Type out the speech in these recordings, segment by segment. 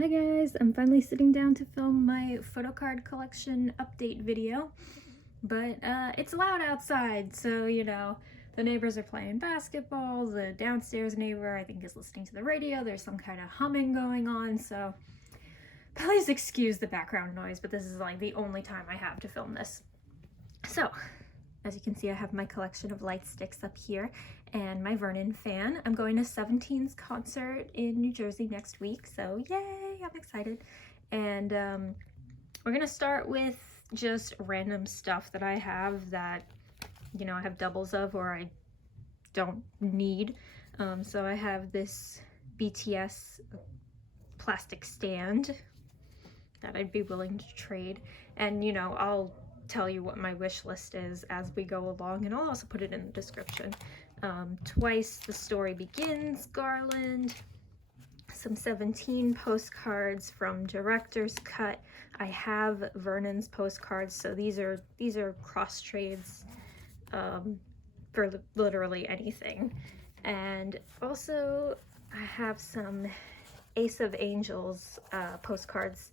Hi guys, I'm finally sitting down to film my Photocard collection update video, but it's loud outside, so the neighbors are playing basketball, the downstairs neighbor I think is listening to the radio, there's some kind of humming going on, so please excuse the background noise, but this is like the only time I have to film this. So, as you can see, I have my collection of light sticks up here and my Vernon fan. I'm going to 17's concert in New Jersey next week, so yay, I'm excited. And we're gonna start with just random stuff that I have that, I have doubles of or I don't need. So I have this BTS plastic stand that I'd be willing to trade. And I'll tell you what my wish list is as we go along, and I'll also put it in the description. Twice the Story Begins garland, some 17 postcards from Director's Cut. I have Vernon's postcards, so these are cross trades for literally anything. And also I have some Ace of Angels postcards.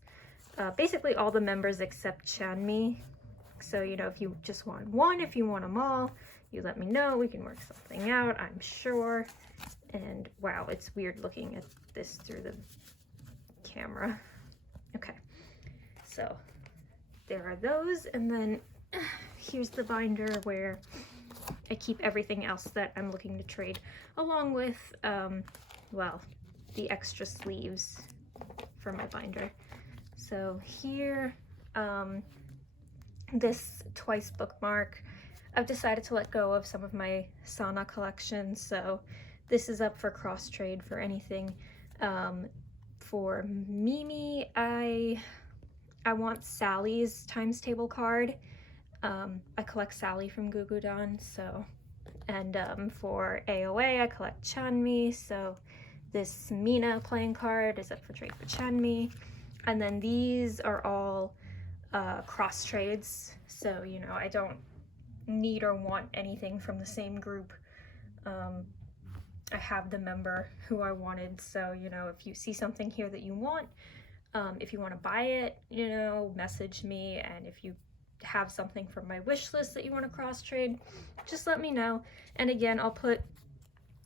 Basically all the members except Chanmi. So, if you just want one, if you want them all, you let me know. We can work something out, I'm sure. And wow, it's weird looking at this through the camera. Okay, so there are those. And then here's the binder where I keep everything else that I'm looking to trade, along with, well, the extra sleeves for my binder. So here, this Twice bookmark, I've decided to let go of some of my Sana collection, so this is up for cross trade for anything. For Mimi, I want Sally's times table card. I collect Sally from Gugudan, so, and for AOA I collect Chanmi, so this Mina playing card is up for trade for Chanmi. And then these are all cross trades, so I don't need or want anything from the same group. I have the member who I wanted, so if you see something here that you want, if you want to buy it, message me, and if you have something from my wish list that you want to cross trade, just let me know. And again, I'll put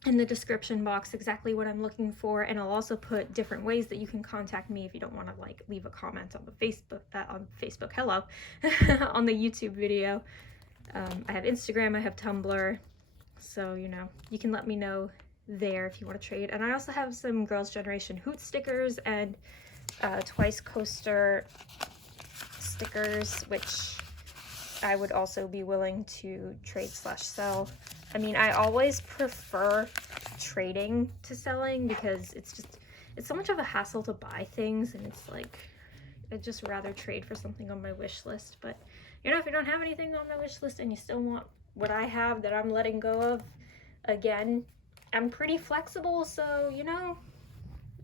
in the description box exactly what I'm looking for, and I'll also put different ways that you can contact me if you don't want to like leave a comment on the Facebook, hello, on the YouTube video. I have Instagram, I have Tumblr, so you can let me know there if you want to trade. And I also have some Girls' Generation Hoot stickers and Twice coaster stickers, which I would also be willing to trade / sell. I mean, I always prefer trading to selling because it's so much of a hassle to buy things, and it's like, I'd just rather trade for something on my wish list. But if you don't have anything on my wish list and you still want what I have that I'm letting go of, again, I'm pretty flexible, so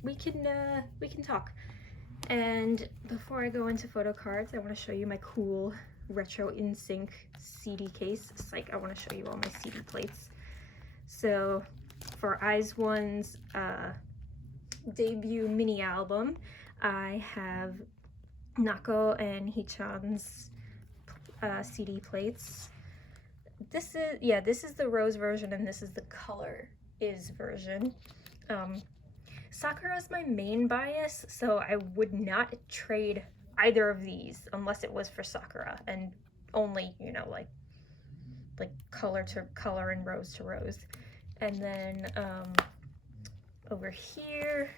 we can talk. And before I go into photo cards, I want to show you my cool retro InSync CD case. It's like I want to show you all my CD plates. So for IZ*ONE's debut mini album, I have Nako and Hichan's CD plates. This is the rose version, and this is the color is version. Sakura is my main bias, so I would not trade either of these unless it was for Sakura, and only like color to color and rose to rose. And then over here,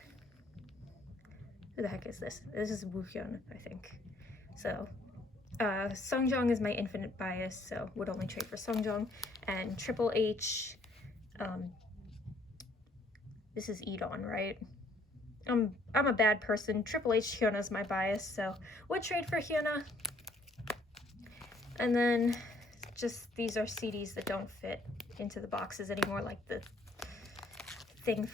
who the heck is this? This is Woohyun, I think. So Sungjong is my infinite bias, so would only trade for Sungjong. And Triple H, this is Edon, right? I'm a bad person. Triple H Hyuna is my bias, so would trade for Hyuna. And then just these are CDs that don't fit into the boxes anymore, like the thing,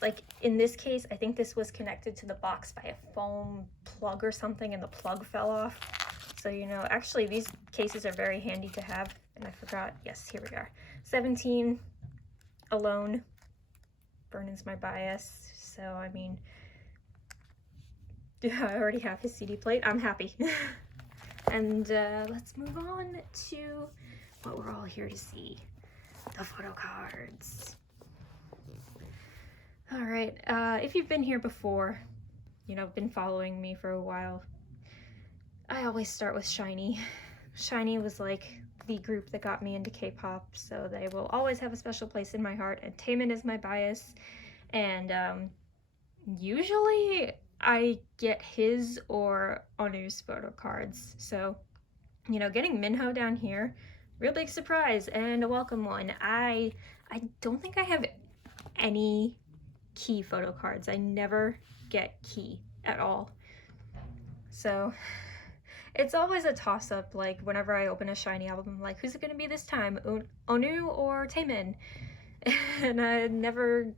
like in this case, I think this was connected to the box by a foam plug or something, and the plug fell off. So actually these cases are very handy to have. And I forgot, yes, here we are. 17 Alone Vernon's my bias, so I mean, I already have his CD plate. I'm happy. And let's move on to what we're all here to see, the photo cards. All right, if you've been here before, been following me for a while, I always start with SHINee. SHINee was like the group that got me into K-pop, so they will always have a special place in my heart, and Taemin is my bias, and usually I get his or Onu's photo cards, so, getting Minho down here, real big surprise, and a welcome one. I don't think I have any Key photo cards. I never get Key at all, so it's always a toss-up. Like, whenever I open a SHINee album, I'm like, who's it gonna be this time, Onu or Taemin? And I never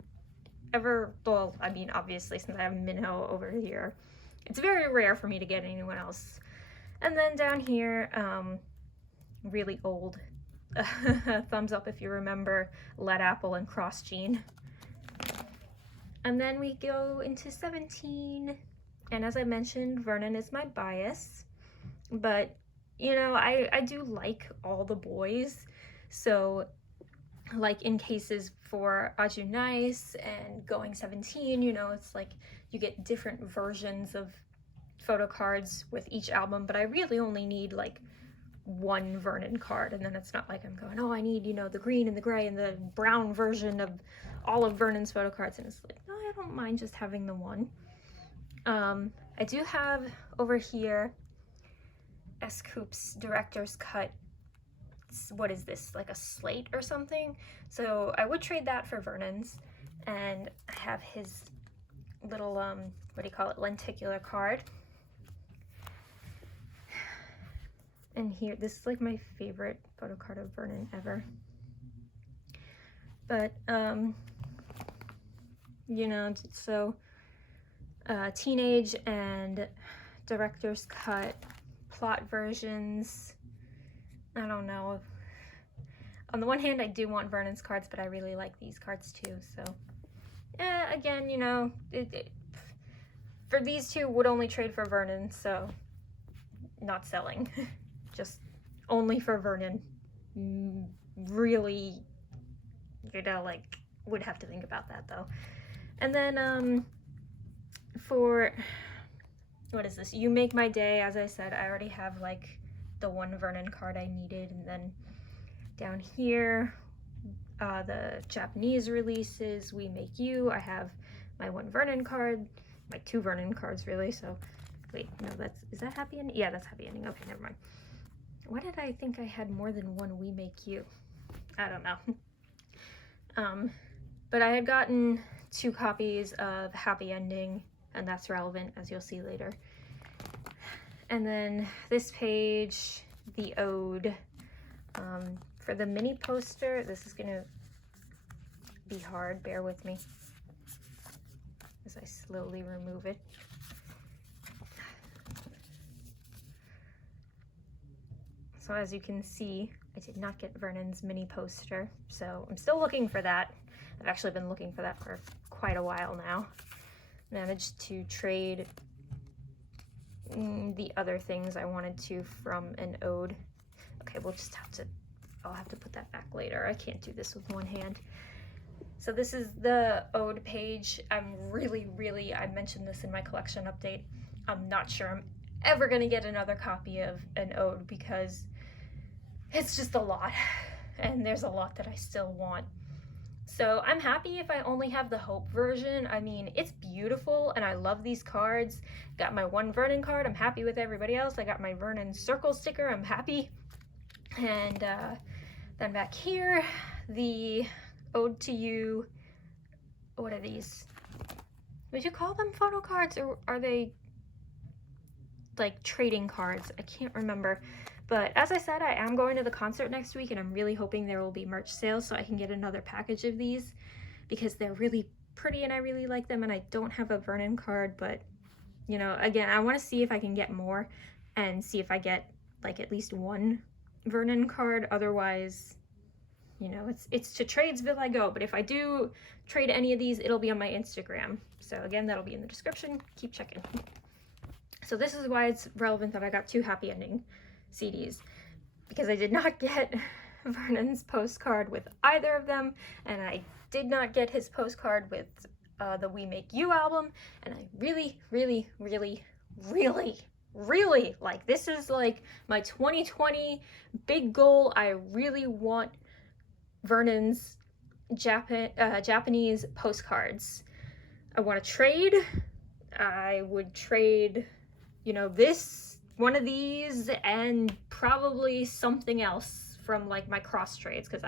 ever, well, I mean, obviously, since I have Minho over here, it's very rare for me to get anyone else. And then down here, really old, thumbs up if you remember Lead Apple and Cross Gene. And then we go into 17, and as I mentioned, Vernon is my bias, but I do like all the boys, so like in cases for Aju Nice and Going 17, it's like you get different versions of photo cards with each album, but I really only need like one Vernon card, and then it's not like I'm going, oh, I need, the green and the gray and the brown version of all of Vernon's photo cards, and it's like, no, I don't mind just having the one. I do have over here S-Coop's Director's Cut. What is this, like a slate or something? So I would trade that for Vernon's, and I have his little, what do you call it, lenticular card. And here, this is like my favorite photo card of Vernon ever. But, so Teenage and Director's Cut, plot versions, I don't know. On the one hand, I do want Vernon's cards, but I really like these cards too, so. Again, for these two, would only trade for Vernon, so not selling. Just only for Vernon. Really, would have to think about that though. And then, for, what is this? You Make My Day, as I said, I already have like the one Vernon card I needed. And then down here, the Japanese releases, We Make You, I have my one Vernon card, my two Vernon cards really, so, wait, no, is that Happy Ending? Yeah, that's Happy Ending, okay, never mind. Why did I think I had more than one We Make You? I don't know. But I had gotten 2 copies of Happy Ending, and that's relevant, as you'll see later. And then this page, the Ode. For the mini poster, this is gonna be hard, bear with me as I slowly remove it. So as you can see, I did not get Vernon's mini poster, so I'm still looking for that. I've actually been looking for that for quite a while now. Managed to trade the other things I wanted to from an Ode. Okay, I'll have to put that back later. I can't do this with one hand. So this is the Ode page. I'm really, I mentioned this in my collection update, I'm not sure I'm ever gonna get another copy of an Ode because it's just a lot, and there's a lot that I still want. So I'm happy if I only have the Hope version. I mean, it's beautiful and I love these cards. Got my one Vernon card, I'm happy with everybody else. I got my Vernon circle sticker, I'm happy. And then back here, the Ode to You, what are these? Would you call them photo cards, or are they like trading cards? I can't remember. But as I said, I am going to the concert next week, and I'm really hoping there will be merch sales so I can get another package of these because they're really pretty and I really like them, and I don't have a Vernon card, but again, I want to see if I can get more and see if I get like at least one Vernon card. Otherwise, you know, it's to Tradesville I go, but if I do trade any of these, it'll be on my Instagram. So again, that'll be in the description. Keep checking. So this is why it's relevant that I got 2 happy ending CDs, because I did not get Vernon's postcard with either of them, and I did not get his postcard with the We Make You album, and I really, really, really, really, really, like, this is like my 2020 big goal. I really want Vernon's Japanese postcards. I want to trade. I would trade, you know, this, one of these, and probably something else from like my cross trades, because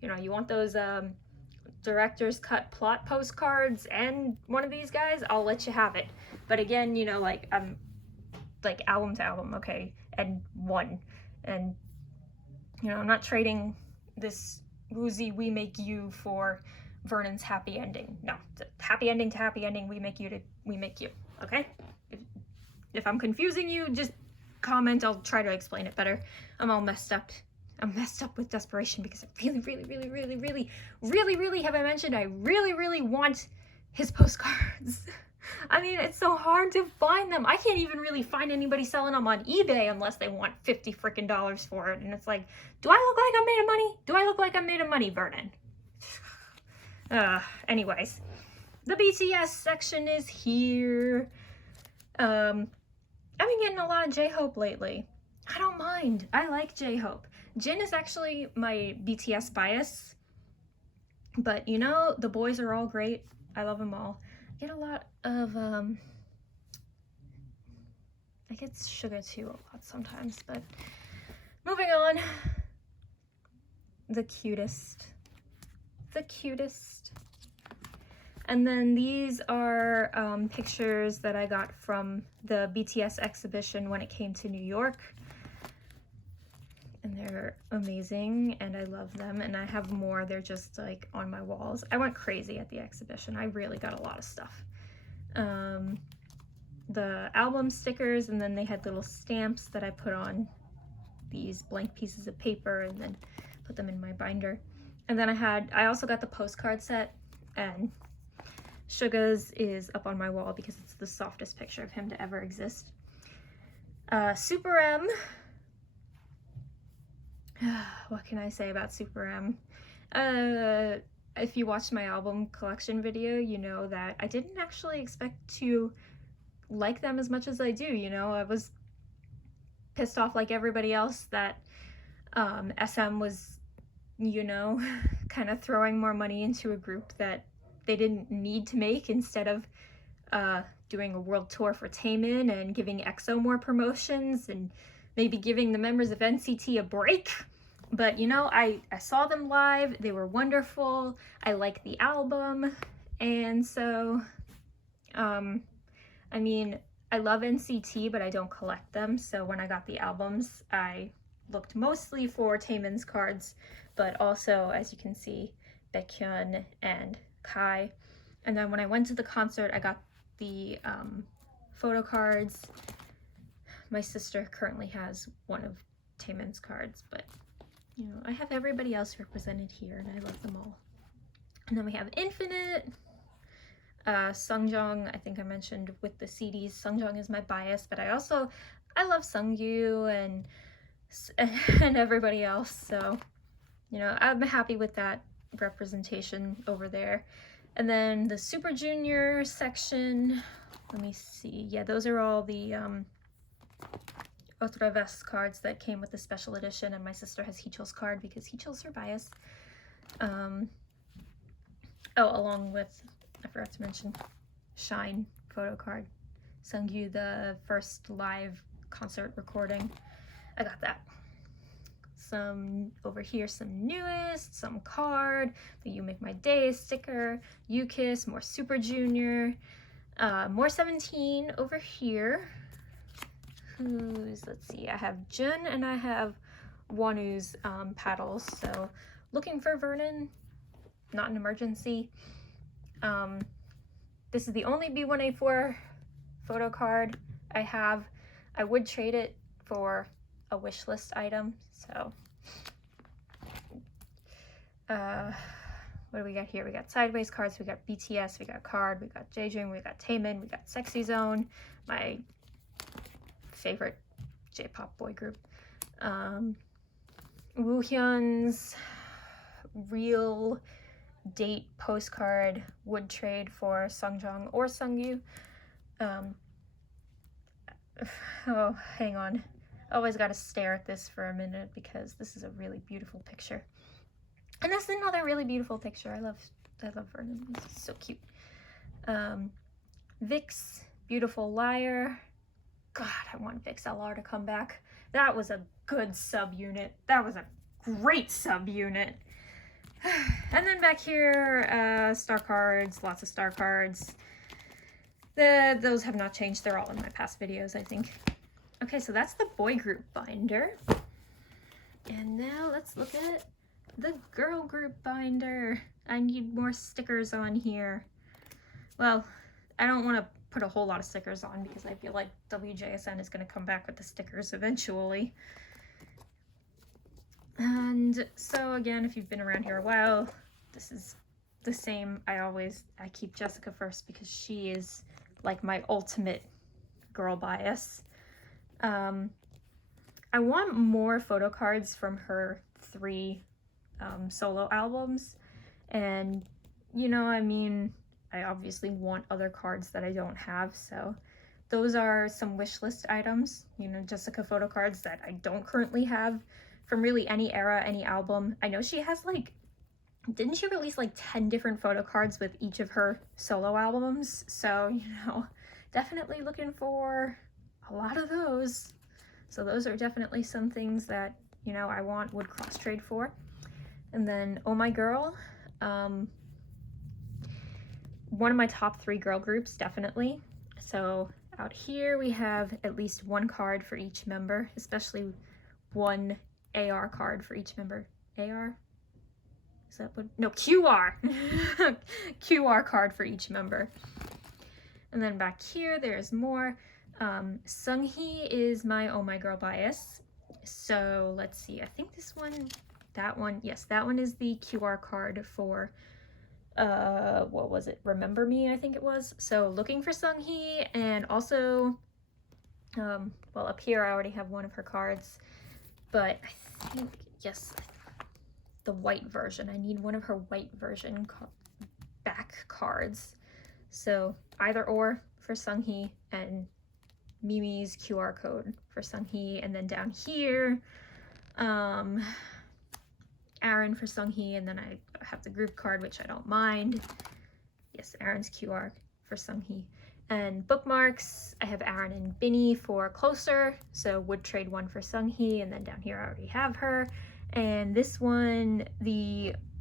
you know, you want those director's cut plot postcards and one of these guys, I'll let you have it. But again, you know, like, I'm like album to album, okay, and one, and you know, I'm not trading this woozy We Make You for Vernon's happy ending. No, happy ending to happy ending, We Make You to We Make You, okay? If I'm confusing you, just comment, I'll try to explain it better. I'm all messed up. I'm messed up with desperation because I really, really, really, really, really, really, really, have I mentioned, I really, really want his postcards. I mean, it's so hard to find them. I can't even really find anybody selling them on eBay unless they want $50 freaking for it. And it's like, do I look like I'm made of money? Do I look like I'm made of money, Vernon? Anyways, the BTS section is here. I've been getting a lot of J-Hope lately. I don't mind. I like J-Hope. Jin is actually my BTS bias. But, you know, the boys are all great. I love them all. I get a lot of, I get Sugar too a lot sometimes, but moving on. The cutest. The cutest. And then these are pictures that I got from the BTS exhibition when it came to New York. And they're amazing, and I love them, and I have more. They're just like on my walls. I went crazy at the exhibition. I really got a lot of stuff. The album stickers, and then they had little stamps that I put on these blank pieces of paper and then put them in my binder. And then I also got the postcard set, and Suga's is up on my wall because it's the softest picture of him to ever exist. Super M. What can I say about Super M? If you watched my album collection video, you know that I didn't actually expect to like them as much as I do, you know? I was pissed off like everybody else that SM was, you know, kind of throwing more money into a group that they didn't need to make, instead of doing a world tour for Taemin and giving EXO more promotions and maybe giving the members of NCT a break. But, you know, I saw them live. They were wonderful. I like the album. And so, I mean, I love NCT, but I don't collect them. So when I got the albums, I looked mostly for Taemin's cards, but also, as you can see, Baekhyun and Kai. And then when I went to the concert, I got the photo cards. My sister currently has one of Taemin's cards, but, you know, I have everybody else represented here, and I love them all. And then we have Infinite. Sungjung, I think I mentioned with the CDs, Sungjung is my bias, but I love Sungyu and everybody else, so, you know, I'm happy with that representation over there. And then the Super Junior section, let me see, yeah, those are all the Otra Vez cards that came with the special edition, and my sister has Heechel's card because Heechel's her bias. Along with, I forgot to mention, Shine photo card. Sungyu, the first live concert recording. I got that. Some, over here, some newest, some card, the You Make My Day sticker, You Kiss, more Super Junior, more 17 over here. Let's see, I have Jun and I have Wanu's paddles, so looking for Vernon, not an emergency. This is the only B1A4 photo card I have. I would trade it for a wish list item, so what do we got here? We got Sideways cards, we got BTS, we got Card, we got Jeju, we got Taemin, we got Sexy Zone, my favorite J-pop boy group. Woohyun's real date postcard would trade for Sungjong or Sungyu. Oh, hang on. Always gotta stare at this for a minute because this is a really beautiful picture. And that's another really beautiful picture. I love Vernon. This is so cute. Vix, Beautiful Liar. God, I want Vix LR to come back. That was a good subunit. That was a great subunit. And then back here, star cards, lots of star cards. Those have not changed. They're all in my past videos, I think. Okay, so that's the boy group binder. And now let's look at the girl group binder. I need more stickers on here. Well, I don't want to put a whole lot of stickers on because I feel like WJSN is going to come back with the stickers eventually. And so again, if you've been around here a while, this is the same. I keep Jessica first because she is like my ultimate girl bias. I want more photo cards from her 3 solo albums, and you know, I mean, I obviously want other cards that I don't have, so those are some wish list items, you know, Jessica photo cards that I don't currently have from really any era, any album. I know she has like, didn't she release like 10 different photo cards with each of her solo albums? So, you know, definitely looking for a lot of those. So those are definitely some things that, you know, I would cross trade for. And then Oh My Girl, one of my top 3 girl groups, definitely. So out here we have at least 1 card for each member, especially 1 AR card for each member. AR? Is that what? No, QR. QR card for each member. And then back here, there's more. Sunghi is my Oh My Girl bias. So let's see, I think this one, that one, yes, that one is the QR card for, what was it? Remember Me, I think it was. So looking for Sunghi, and also, well, up here I already have one of her cards, but I think, yes, the white version. I need one of her white version back cards. So either or for Sunghi, and Mimi's QR code for Sunghi, and then down here, Aaron for Sunghi, and then I have the group card, which I don't mind. Yes, Aaron's QR for Sunghi. And bookmarks, I have Aaron and Binny for Closer, so would trade 1 for Sunghi, and then down here I already have her. And this one,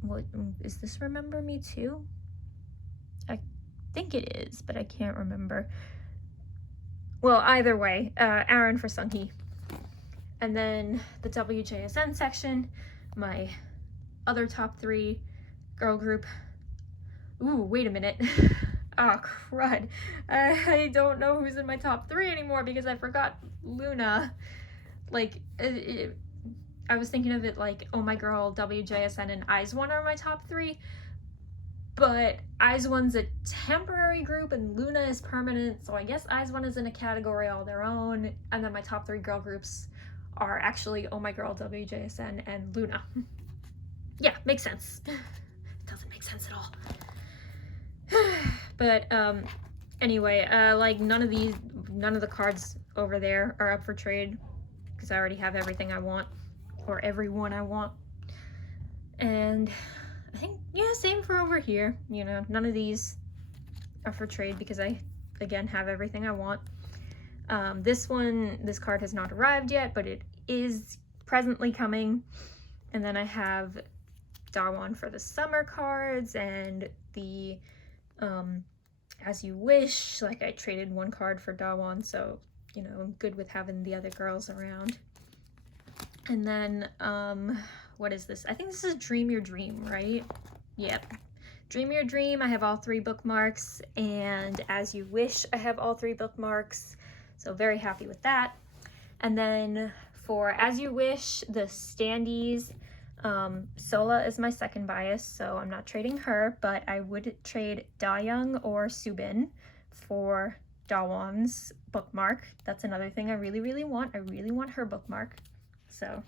what is this, Remember Me too? I think it is, but I can't remember. Well, either way, Aaron for Sunghi. And then the WJSN section, my other top 3 girl group. Ooh, wait a minute. Oh, crud. I don't know who's in my top 3 anymore because I forgot Luna. Like, I was thinking of it like, Oh My Girl, WJSN, and IZ*ONE are my top 3. But IZ*ONE's a temporary group and Luna is permanent, so I guess IZ*ONE is in a category all their own. And then my top 3 girl groups are actually Oh My Girl, WJSN, and Luna. Yeah, makes sense. Doesn't make sense at all. But anyway, like none of the cards over there are up for trade because I already have everything I want, or everyone I want. And I think, yeah, same for over here. You know, none of these are for trade because I, again, have everything I want. This card has not arrived yet, but it is presently coming. And then I have Daewon for the summer cards, and the As You Wish. Like, I traded 1 card for Daewon, so, you know, I'm good with having the other girls around. And then, what is this? I think this is Dream Your Dream, right? Yep. Dream Your Dream, I have all 3 bookmarks, and As You Wish, I have all 3 bookmarks, so very happy with that. And then for As You Wish, the standees, Sola is my second bias, so I'm not trading her, but I would trade Dayoung or Subin for Dawon's bookmark. That's another thing I really, really want. I really want her bookmark. So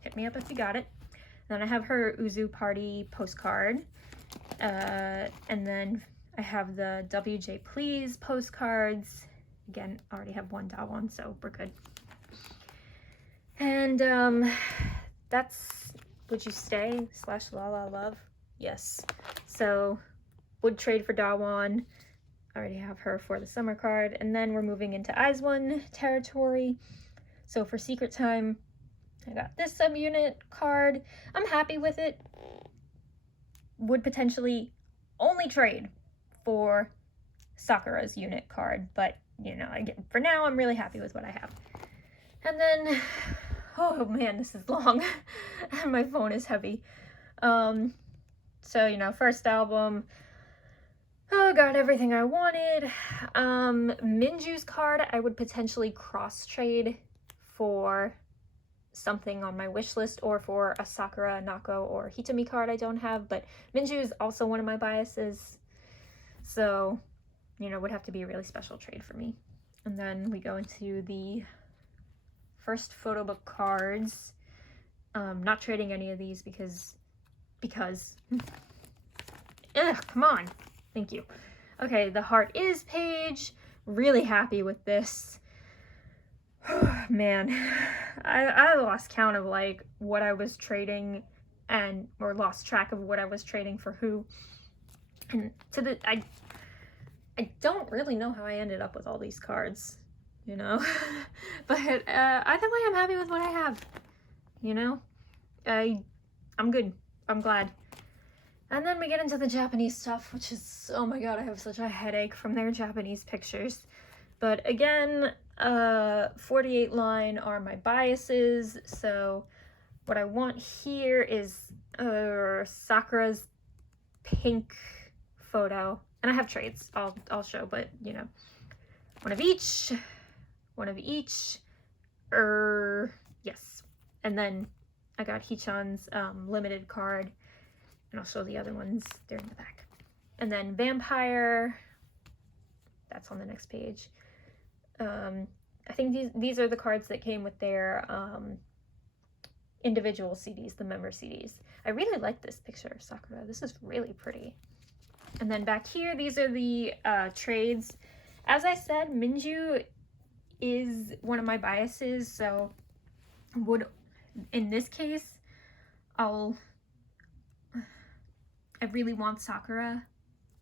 hit me up if you got it. Then I have her Uzu Party postcard. And then I have the WJ Please postcards. Again, I already have one Dawon, so we're good. And that's Would You Stay / La La Love. Yes. So would trade for Dawon. I already have her for the summer card. And then we're moving into Eyes1 territory. So for Secret Time, I got this subunit card. I'm happy with it. Would potentially only trade for Sakura's unit card, but you know, again, for now, I'm really happy with what I have. And then, oh man, this is long. My phone is heavy. So, you know, first album, oh, got everything I wanted. Minju's card, I would potentially cross trade for something on my wish list, or for a Sakura, Nako, or Hitami card I don't have, but Minju is also one of my biases, so, you know, would have to be a really special trade for me. And then we go into the first photo book cards. Not trading any of these because ugh, come on. Thank you. Okay, the Heart Is page. Really happy with this. Man, I lost count of like what I was trading or lost track of what I was trading for who. And I don't really know how I ended up with all these cards, you know, but either way, I'm happy with what I have, you know. I'm good. I'm glad. And then we get into the Japanese stuff, which is, oh my god, I have such a headache from their Japanese pictures. But again, 48 line are my biases, so what I want here is Sakura's pink photo. And I have trades, I'll show, but you know, one of each, yes. And then I got Hichan's limited card, and I'll show the other ones, they're in the back. And then Vampire, that's on the next page. I think these are the cards that came with their individual CDs, the member CDs. I really like this picture of Sakura. This is really pretty. And then back here, these are the trades. As I said, Minju is one of my biases, so in this case, I really want Sakura,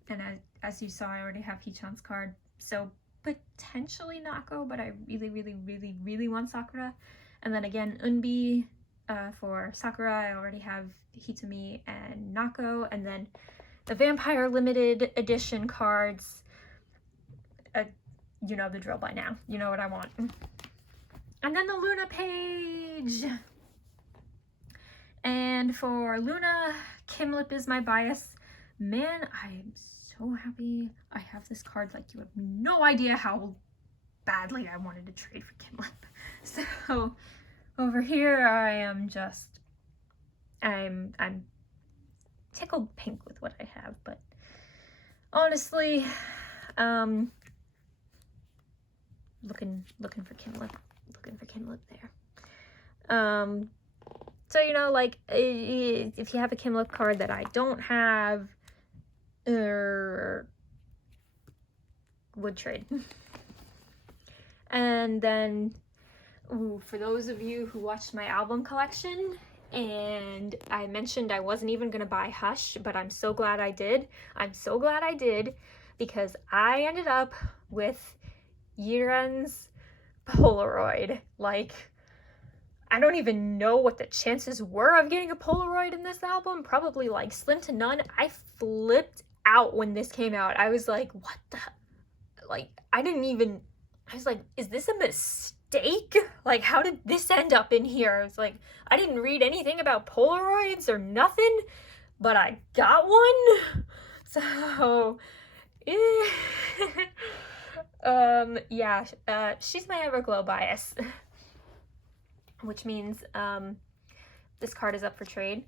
and as you saw, I already have Hichan's card, so potentially Nako, but I really want Sakura. And then again, Unbi for Sakura, I already have Hitami and Nako. And then the Vampire limited edition cards, you know the drill by now. You know what I want. And then the Luna page. And for Luna, Kimlip is my bias. Man, I'm so happy I have this card. Like, you have no idea how badly I wanted to trade for Kimlip. So over here, I am just, I'm tickled pink with what I have, but honestly, looking for Kimlip there. So, you know, like, if you have a Kimlip card that I don't have, would trade. And then, for those of you who watched my album collection, and I mentioned I wasn't even gonna buy Hush, but I'm so glad I did. I'm so glad I did, because I ended up with Yiren's Polaroid. Like, I don't even know what the chances were of getting a Polaroid in this album. Probably like slim to none. I flipped out when this came out. I was like, what the, like, I was like, is this a mistake? Like, how did this end up in here? I was like, I didn't read anything about Polaroids or nothing, but I got one. So, yeah, she's my Everglow bias. Which means, this card is up for trade.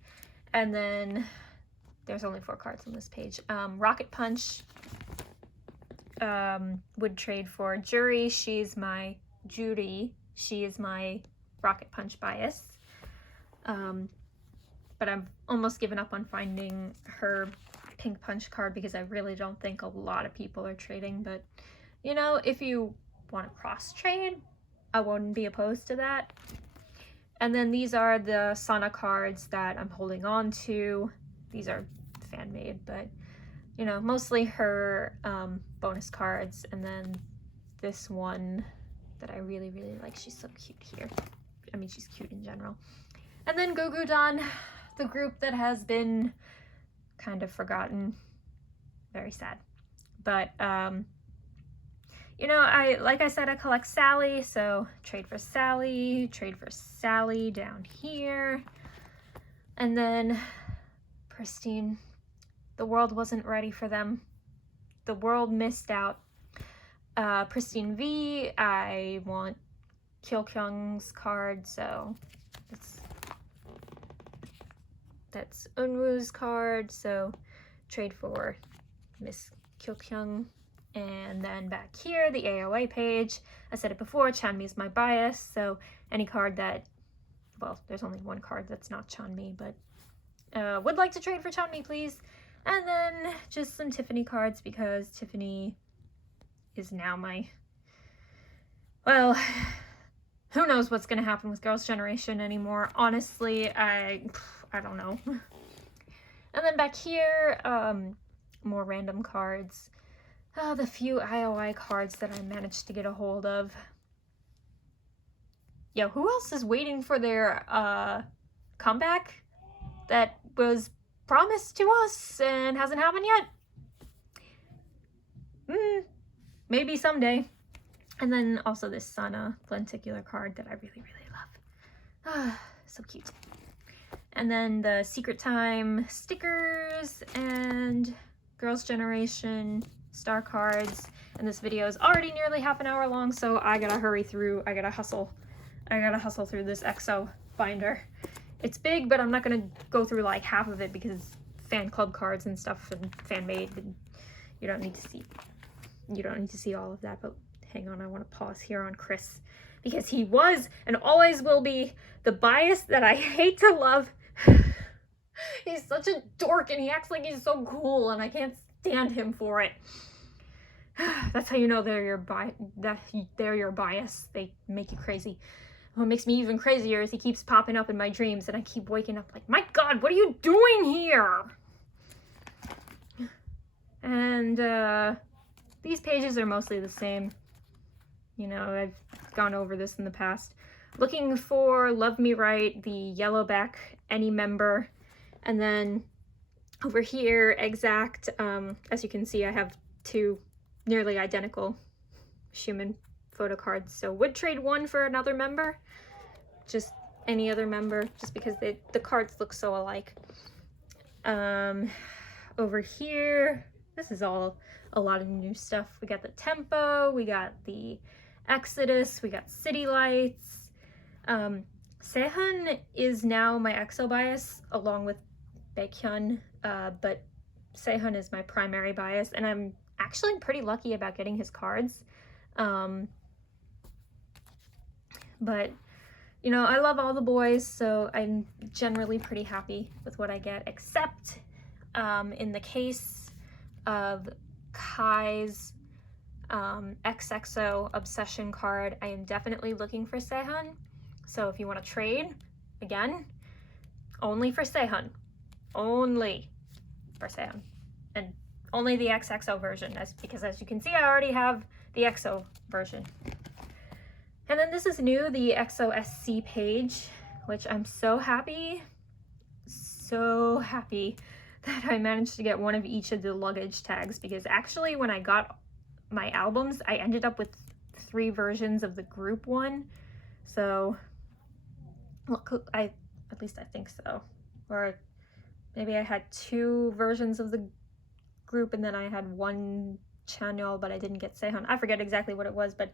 And then there's only 4 cards on this page. Rocket Punch would trade for Judy. She is my Rocket Punch bias. But I've almost given up on finding her Pink Punch card because I really don't think a lot of people are trading. But, you know, if you want to cross trade, I wouldn't be opposed to that. And then these are the Sana cards that I'm holding on to. These are fan made, but, you know, mostly her bonus cards. And then this one that I really, really like. She's so cute here. I mean, she's cute in general. And then Gugudan, the group that has been kind of forgotten. Very sad. But, you know, like I said, I collect Sally, so trade for Sally down here. And then Pristine. The world wasn't ready for them. The world missed out. Pristine V, I want Kyokyung's card, so that's Eunwoo's card, so trade for Miss Kyokyung. And then back here, the AOA page. I said it before, Chanmi is my bias, so any card that, well, there's only one card that's not Chanmi, but would like to trade for Chanmi, please. And then just some Tiffany cards, because Tiffany is now my, well, who knows what's going to happen with Girls' Generation anymore. Honestly, I don't know. And then back here, more random cards. The few IOI cards that I managed to get a hold of. Yo, who else is waiting for their comeback that was promised to us and hasn't happened yet? Maybe someday. And then also this Sana lenticular card that I really, really love. So cute. And then the Secret Time stickers and Girls' Generation star cards. And this video is already nearly half an hour long, so I gotta hurry through. I gotta hustle through this EXO binder. It's big, but I'm not gonna go through like half of it because fan club cards and stuff and fan made, and you don't need to see all of that. But hang on, I want to pause here on Chris because he was and always will be the bias that I hate to love. He's such a dork and he acts like he's so cool and I can't stand him for it. That's how you know they're your bias. They make you crazy. What makes me even crazier is he keeps popping up in my dreams and I keep waking up like, my God, what are you doing here? And these pages are mostly the same. You know, I've gone over this in the past. Looking for Love Me Right, the Yellowback Any Member. And then over here, Exact, as you can see, I have 2 nearly identical Schumann photo cards. So would trade one for another member. Just any other member, just because the cards look so alike. Over here, this is all a lot of new stuff. We got the Tempo, we got the Exodus, we got City Lights. Sehun is now my EXO bias along with Baekhyun, but Sehun is my primary bias, and I'm actually pretty lucky about getting his cards. But, you know, I love all the boys, so I'm generally pretty happy with what I get, except in the case of Kai's XXO Obsession card, I am definitely looking for Sehun. So if you want to trade, again, only for Sehun. Only for Sehun. And only the XXO version, because as you can see, I already have the EXO version. And then this is new, the EXO SC page, which I'm so happy that I managed to get one of each of the luggage tags, because actually when I got my albums, I ended up with 3 versions of the group one. So, look, at least I think so. Or maybe I had 2 versions of the group and then I had 1 channel, but I didn't get Sehun. I forget exactly what it was, but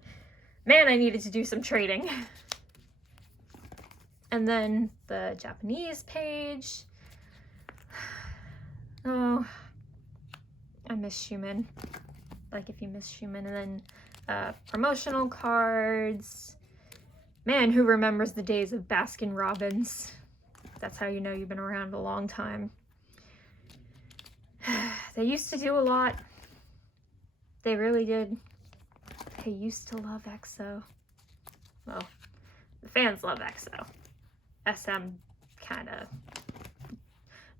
man, I needed to do some trading. And then the Japanese page. Oh, I miss Schumann. Like if you miss Schumann. And then promotional cards. Man, who remembers the days of Baskin Robbins? That's how you know you've been around a long time. They used to do a lot. They really did. They used to love EXO. Well, the fans love EXO. SM kind of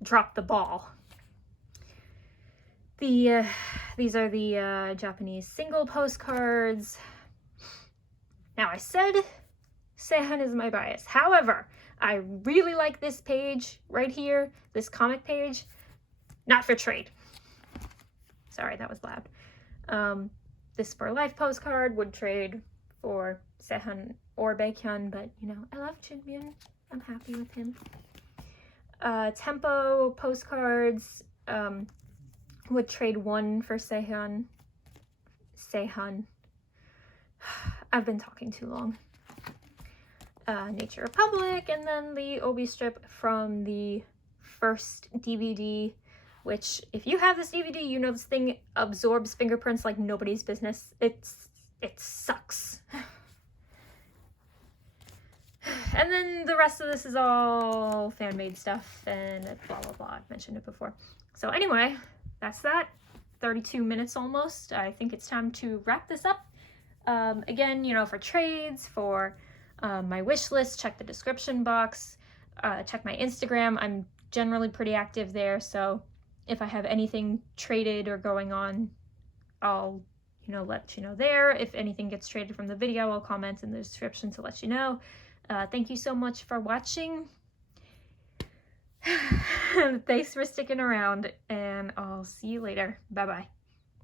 dropped the ball. These are the Japanese single postcards. Now, I said Seihan is my bias. However, I really like this page right here, this comic page. Not for trade. Sorry, that was loud. This For Life postcard would trade for Seihan or Baekhyun, but you know, I love Junmyeon. I'm happy with him. Tempo postcards would trade one for Seihan. I've been talking too long. Nature Republic, and then the obi strip from the first DVD, which if you have this DVD, you know this thing absorbs fingerprints like nobody's business. It sucks. And then the rest of this is all fan-made stuff and blah blah blah. I've mentioned it before. So anyway, that's that. 32 minutes almost. I think it's time to wrap this up. Again, you know, for trades, for my wish list, check the description box. Check my Instagram. I'm generally pretty active there, so if I have anything traded or going on, I'll, you know, let you know there. If anything gets traded from the video, I'll comment in the description to let you know. Thank you so much for watching. Thanks for sticking around, and I'll see you later. Bye-bye.